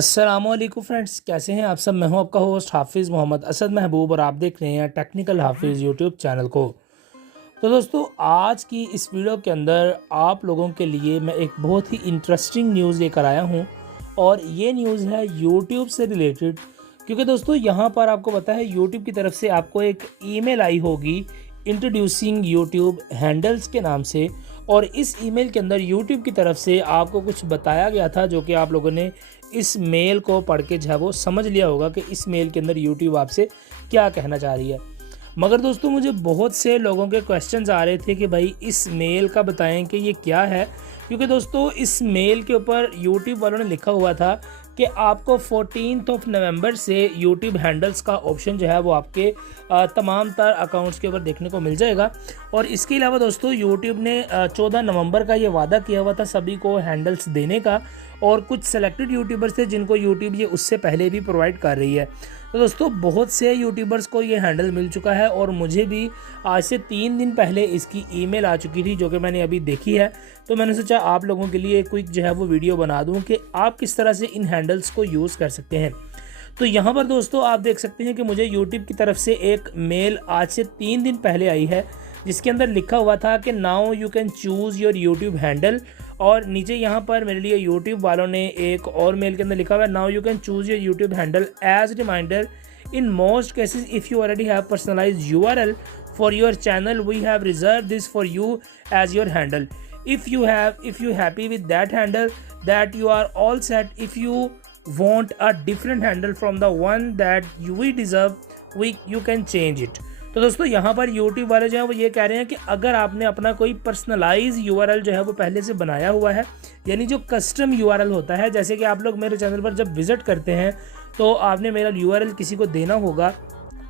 अस्सलामुअलैकुम फ्रेंड्स, कैसे हैं आप सब। मैं हूं आपका होस्ट हाफिज़ मोहम्मद असद महबूब और आप देख रहे हैं टेक्निकल हाफिज़ यूट्यूब चैनल को। तो दोस्तों, आज की इस वीडियो के अंदर आप लोगों के लिए मैं एक बहुत ही इंटरेस्टिंग न्यूज़ लेकर आया हूं और ये न्यूज़ है यूट्यूब से रिलेटेड। क्योंकि दोस्तों यहाँ पर आपको पता है यूट्यूब की तरफ से आपको एक ईमेल आई होगी इंट्रोड्यूसिंग यूट्यूब हैंडल्स के नाम से, और इस ईमेल के अंदर यूट्यूब की तरफ से आपको कुछ बताया गया था जो कि आप लोगों ने इस मेल को पढ़ के जो है वो समझ लिया होगा कि इस मेल के अंदर यूट्यूब आपसे क्या कहना चाह रही है। मगर दोस्तों, मुझे बहुत से लोगों के क्वेश्चंस आ रहे थे कि भाई इस मेल का बताएं कि ये क्या है। क्योंकि दोस्तों इस मेल के ऊपर यूट्यूब वालों ने लिखा हुआ था कि आपको 14 नवंबर से यूट्यूब हैंडल्स का ऑप्शन जो है वो आपके तमाम तर अकाउंट्स के ऊपर देखने को मिल जाएगा। और इसके अलावा दोस्तों यूट्यूब ने 14 नवंबर का ये वादा किया हुआ था सभी को हैंडल्स देने का, और कुछ सेलेक्टेड यूट्यूबर्स थे जिनको यूट्यूब ये उससे पहले भी प्रोवाइड कर रही है। तो दोस्तों बहुत से यूट्यूबर्स को ये हैंडल मिल चुका है और मुझे भी आज से 3 दिन पहले इसकी ईमेल आ चुकी थी जो कि मैंने अभी देखी है। तो मैंने सोचा आप लोगों के लिए क्विक जो है वो वीडियो बना दूं कि आप किस तरह से इन हैंडल्स को यूज़ कर सकते हैं। तो यहाँ पर दोस्तों आप देख सकते हैं कि मुझे यूट्यूब की तरफ से एक मेल आज से 3 दिन पहले आई है जिसके अंदर लिखा हुआ था कि now you can choose your YouTube handle. और नीचे यहाँ पर मेरे लिए यूट्यूब वालों ने एक और मेल के अंदर लिखा हुआ है now you can choose your YouTube handle as reminder in most cases if you already have personalised URL for your channel we have reserve this for you as your handle. if you happy with that handle that you are all set. If you want a different handle from the one that we deserve you can change it. तो दोस्तों यहाँ पर YouTube वाले जो हैं वो ये कह रहे हैं कि अगर आपने अपना कोई पर्सनलाइज URL जो है वो पहले से बनाया हुआ है, यानी जो कस्टम URL होता है, जैसे कि आप लोग मेरे चैनल पर जब विजिट करते हैं तो आपने मेरा URL किसी को देना होगा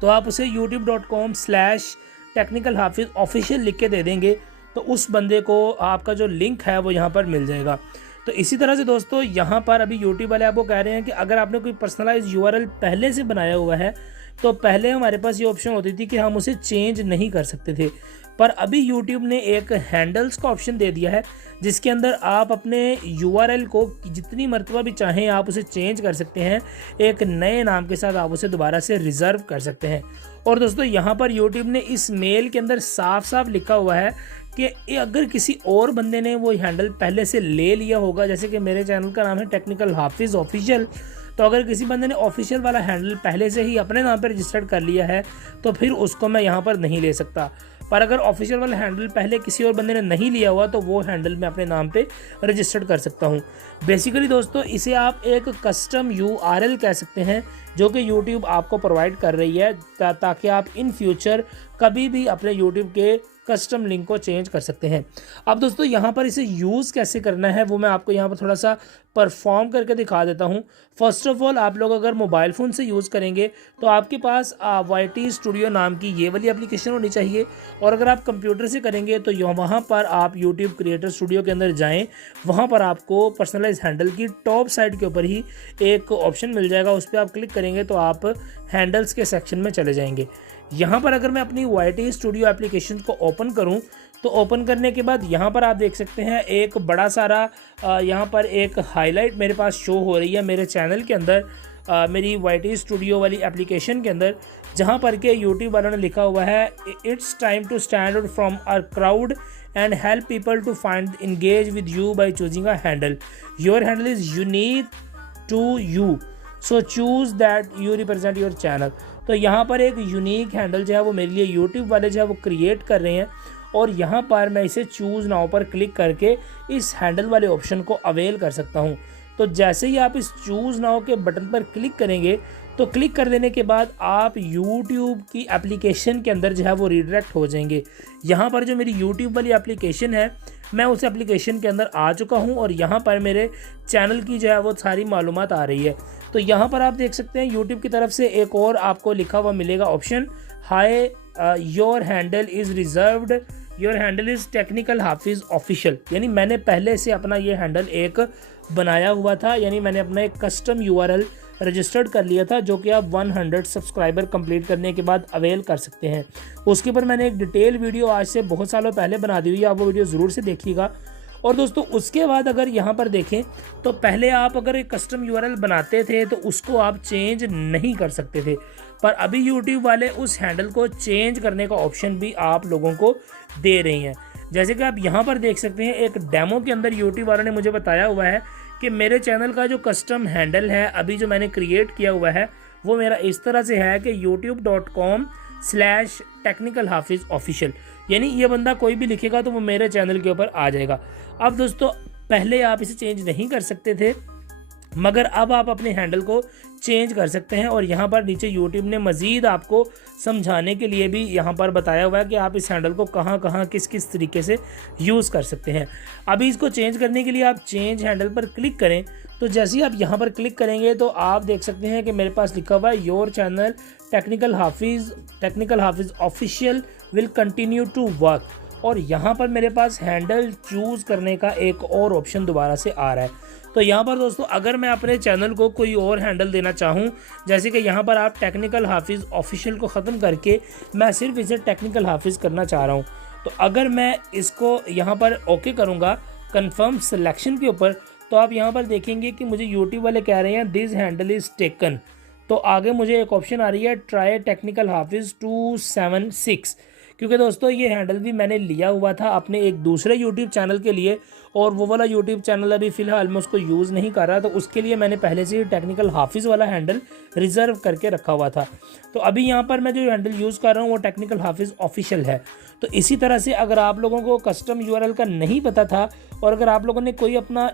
तो आप उसे youtube.com/technicalhafiz लिख के दे देंगे तो उस बंदे को आपका जो लिंक है वो यहाँ पर मिल जाएगा। तो इसी तरह से दोस्तों यहाँ पर अभी यूट्यूब वाले आपको कह रहे हैं कि अगर आपने कोई पर्सनलाइज URL पहले से बनाया हुआ है तो पहले हमारे पास ये ऑप्शन होती थी कि हम उसे चेंज नहीं कर सकते थे, पर अभी यूट्यूब ने एक हैंडल्स का ऑप्शन दे दिया है जिसके अंदर आप अपने URL को जितनी मरतबा भी चाहें आप उसे चेंज कर सकते हैं, एक नए नाम के साथ आप उसे दोबारा से रिज़र्व कर सकते हैं। और दोस्तों यहाँ पर यूट्यूब ने इस मेल के अंदर साफ साफ लिखा हुआ है कि अगर किसी और बंदे ने वो हैंडल पहले से ले लिया होगा, जैसे कि मेरे चैनल का नाम है टेक्निकल हाफिज़ ऑफिशियल, तो अगर किसी बंदे ने ऑफिशियल वाला हैंडल पहले से ही अपने नाम पर रजिस्टर्ड कर लिया है तो फिर उसको मैं यहाँ पर नहीं ले सकता। पर अगर ऑफिशियल वाला हैंडल पहले किसी और बंदे ने नहीं लिया हुआ तो वो हैंडल मैं अपने नाम पे रजिस्टर्ड कर सकता हूँ। बेसिकली दोस्तों इसे आप एक कस्टम URL कह सकते हैं जो कि YouTube आपको प्रोवाइड कर रही है ताकि आप इन फ्यूचर कभी भी अपने YouTube के कस्टम लिंक को चेंज कर सकते हैं। अब दोस्तों यहाँ पर इसे यूज़ कैसे करना है वो मैं आपको यहाँ पर थोड़ा सा परफॉर्म करके दिखा देता हूँ। फर्स्ट ऑफ ऑल आप लोग अगर मोबाइल फ़ोन से यूज़ करेंगे तो आपके पास YT स्टूडियो नाम की ये वाली एप्लीकेशन होनी चाहिए, और अगर आप कंप्यूटर से करेंगे तो वहाँ पर आप यूट्यूब क्रिएटर स्टूडियो के अंदर जाएँ, वहाँ पर आपको पर्सनलाइज हैंडल की टॉप साइड के ऊपर ही एक ऑप्शन मिल जाएगा, उस पर आप क्लिक करेंगे तो आप हैंडल्स के सेक्शन में चले जाएंगे। यहाँ पर अगर मैं अपनी YT स्टूडियो एप्लीकेशन को ओपन करूँ तो ओपन करने के बाद यहाँ पर आप देख सकते हैं एक बड़ा सारा यहाँ पर एक हाईलाइट मेरे पास शो हो रही है मेरे चैनल के अंदर, मेरी YT स्टूडियो वाली एप्लीकेशन के अंदर, जहाँ पर के यूट्यूब वालों ने लिखा हुआ है it's time to stand out from our crowd and help people to find engage with you by choosing a handle. Your handle is unique to you, so choose that you represent your channel. तो यहाँ पर एक unique handle जो है वो मेरे लिए YouTube वाले जो है वो क्रिएट कर रहे हैं, और यहाँ पर मैं इसे चूज़ नाउ पर क्लिक करके इस हैंडल वाले ऑप्शन को अवेल कर सकता हूँ। तो जैसे ही आप इस चूज़ नाउ के बटन पर क्लिक करेंगे तो क्लिक कर देने के बाद आप YouTube की एप्लीकेशन के अंदर जो है वो रीडायरेक्ट हो जाएंगे। यहाँ पर जो मेरी YouTube वाली एप्लीकेशन है मैं उस एप्लीकेशन के अंदर आ चुका हूँ और यहाँ पर मेरे चैनल की जो है वो सारी मालूमात आ रही है। तो यहाँ पर आप देख सकते हैं YouTube की तरफ से एक और आपको लिखा हुआ मिलेगा option, hi your handle is reserved, your handle is technical Hafiz official. यानी मैंने पहले से अपना ये हैंडल एक बनाया हुआ था, यानी मैंने अपना एक कस्टम URL रजिस्टर्ड कर लिया था जो कि आप 100 सब्सक्राइबर कंप्लीट करने के बाद अवेल कर सकते हैं। उसके ऊपर मैंने एक डिटेल वीडियो आज से बहुत सालों पहले बना दी हुई है, आप वो वीडियो ज़रूर से देखिएगा। और दोस्तों उसके बाद अगर यहाँ पर देखें तो पहले आप अगर एक कस्टम यूआरएल बनाते थे तो उसको आप चेंज नहीं कर सकते थे, पर अभी यूट्यूब वाले उस हैंडल को चेंज करने का ऑप्शन भी आप लोगों को दे रही हैं। जैसे कि आप यहाँ पर देख सकते हैं, एक डेमो के अंदर यूट्यूब वालों ने मुझे बताया हुआ है कि मेरे चैनल का जो कस्टम हैंडल है अभी जो मैंने क्रिएट किया हुआ है वो मेरा इस तरह से है कि youtube.com/technicalhafiz official, यानी ये बंदा कोई भी लिखेगा तो वो मेरे चैनल के ऊपर आ जाएगा। अब दोस्तों पहले आप इसे चेंज नहीं कर सकते थे, मगर अब आप अपने हैंडल को चेंज कर सकते हैं। और यहाँ पर नीचे यूट्यूब ने मज़ीद आपको समझाने के लिए भी यहाँ पर बताया हुआ है कि आप इस हैंडल को कहाँ कहाँ किस किस तरीके से यूज़ कर सकते हैं। अभी इसको चेंज करने के लिए आप चेंज हैंडल पर क्लिक करें, तो जैसे ही आप यहाँ पर क्लिक करेंगे तो आप देख सकते हैं कि मेरे पास लिखा हुआ है your channel technical Hafiz official will continue to work, और यहाँ पर मेरे पास हैंडल चूज़ करने का एक और ऑप्शन दोबारा से आ रहा है। तो यहाँ पर दोस्तों अगर मैं अपने चैनल को कोई और हैंडल देना चाहूँ, जैसे कि यहाँ पर आप टेक्निकल हाफिज़ ऑफिशियल को ख़त्म करके मैं सिर्फ इसे टेक्निकल हाफिज़ करना चाह रहा हूँ, तो अगर मैं इसको यहाँ पर ओके करूँगा कन्फर्म सिलेक्शन के ऊपर, तो आप यहाँ पर देखेंगे कि मुझे यूट्यूब वाले कह रहे हैं दिस हैंडल इज़ टेकन। तो आगे मुझे एक ऑप्शन आ रही है ट्राई टेक्निकल हाफिज़ 276, क्योंकि दोस्तों ये हैंडल भी मैंने लिया हुआ था अपने एक दूसरे यूट्यूब चैनल के लिए, और वो वाला यूट्यूब चैनल अभी फ़िलहाल मैं उसको यूज़ नहीं कर रहा, तो उसके लिए मैंने पहले से ही टेक्निकल हाफिज़ वाला हैंडल रिज़र्व करके रखा हुआ था। तो अभी यहाँ पर मैं जो हैंडल यूज़ कर रहा हूँ वो टेक्निकल हाफिज़ ऑफिशियल है। तो इसी तरह से अगर आप लोगों को कस्टम यूआरएल का नहीं पता था, और अगर आप लोगों ने कोई अपना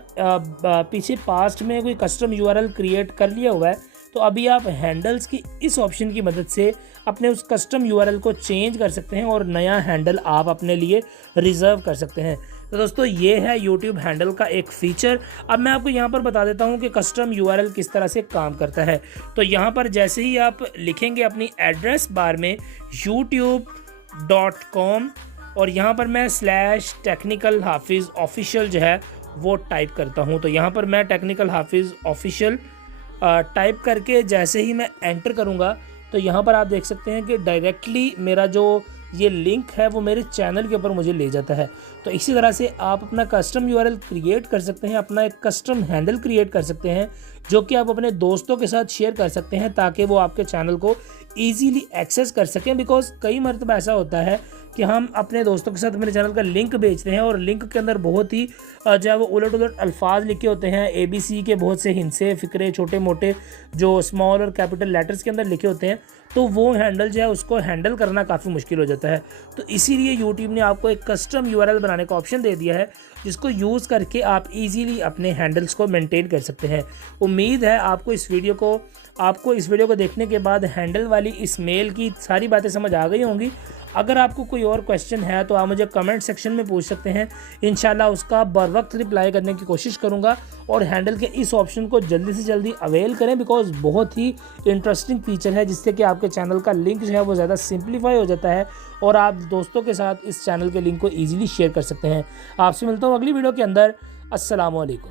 पीछे पास्ट में कोई कस्टम यूआरएल क्रिएट कर लिया हुआ है, तो अभी आप हैंडल्स की इस ऑप्शन की मदद से अपने उस कस्टम यूआरएल को चेंज कर सकते हैं और नया हैंडल आप अपने लिए रिज़र्व कर सकते हैं। तो दोस्तों ये है यूट्यूब हैंडल का एक फ़ीचर। अब मैं आपको यहाँ पर बता देता हूँ कि कस्टम यूआरएल किस तरह से काम करता है। तो यहाँ पर जैसे ही आप लिखेंगे अपनी एड्रेस बार में youtube.com, और यहाँ पर मैं /technical hafiz official जो है वो टाइप करता हूँ। तो यहाँ पर मैं टेक्निकल हाफिज़ ऑफिशियल टाइप करके जैसे ही मैं एंटर करूँगा तो यहाँ पर आप देख सकते हैं कि डायरेक्टली मेरा जो ये लिंक है वो मेरे चैनल के ऊपर मुझे ले जाता है। तो इसी तरह से आप अपना कस्टम यूआरएल क्रिएट कर सकते हैं, अपना एक कस्टम हैंडल क्रिएट कर सकते हैं जो कि आप अपने दोस्तों के साथ शेयर कर सकते हैं ताकि वो आपके चैनल को ईजीली एक्सेस कर सकें। बिकॉज कई मरतबा ऐसा होता है कि हम अपने दोस्तों के साथ मेरे चैनल का लिंक भेजते हैं और लिंक के अंदर बहुत ही जो है वो उलट उलट अल्फाज लिखे होते हैं, ABC के बहुत से हिंसे फ़िक्रे छोटे मोटे जो स्मॉल और कैपिटल लेटर्स के अंदर लिखे होते हैं, तो वो हैंडल जो है उसको हैंडल करना काफ़ी मुश्किल हो जाता है। तो इसीलिए यूट्यूब ने आपको एक कस्टम यूआरएल बनाने का ऑप्शन दे दिया है जिसको यूज़ करके आप इजीली अपने हैंडल्स को मेंटेन कर सकते हैं। उम्मीद है आपको इस वीडियो को देखने के बाद हैंडल वाली इस मेल की सारी बातें समझ आ गई होंगी। अगर आपको कोई और क्वेश्चन है तो आप मुझे कमेंट सेक्शन में पूछ सकते हैं, इंशाल्लाह उसका बर वक्त रिप्लाई करने की कोशिश करूंगा। और हैंडल के इस ऑप्शन को जल्दी से जल्दी अवेल करें बिकॉज बहुत ही इंटरेस्टिंग फीचर है जिससे कि आपके चैनल का लिंक जो है वो ज़्यादा सिंप्लीफाई हो जाता है और आप दोस्तों के साथ इस चैनल के लिंक को ईजिली शेयर कर सकते हैं। आपसे मिलता हूँ अगली वीडियो के अंदर। अस्सलाम वालेकुम।